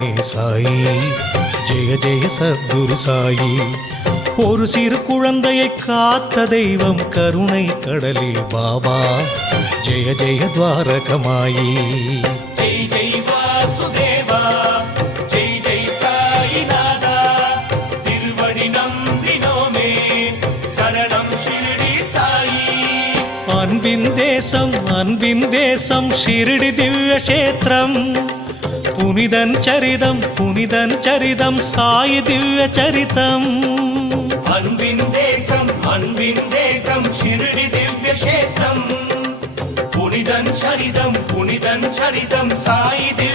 சாயி ஜெய ஜெய சத்குரு சாயி. ஒரு சிறு குழந்தையை காத்த தெய்வம் கருணை கடலே பாபா. ஜெய ஜெய துவாரகமாயி. ஜெய் ஜெய் வாசுதேவா, ஜெய் ஜெய் சாயிநாதா. திருவடி நம்பினோமே, சரணம் ஷிரடி சாயி. அன்பின் தேசம் ஷிரடி திவ்ய கஷேத்திரம். புனிதன் சரிதம் சாயி திவ்ய சரிதம். அன்பின் தேசம் ஷிரடி திவ்ய கஷேத்திரம். புனிதன் சரிதம் சாயி திவ்ய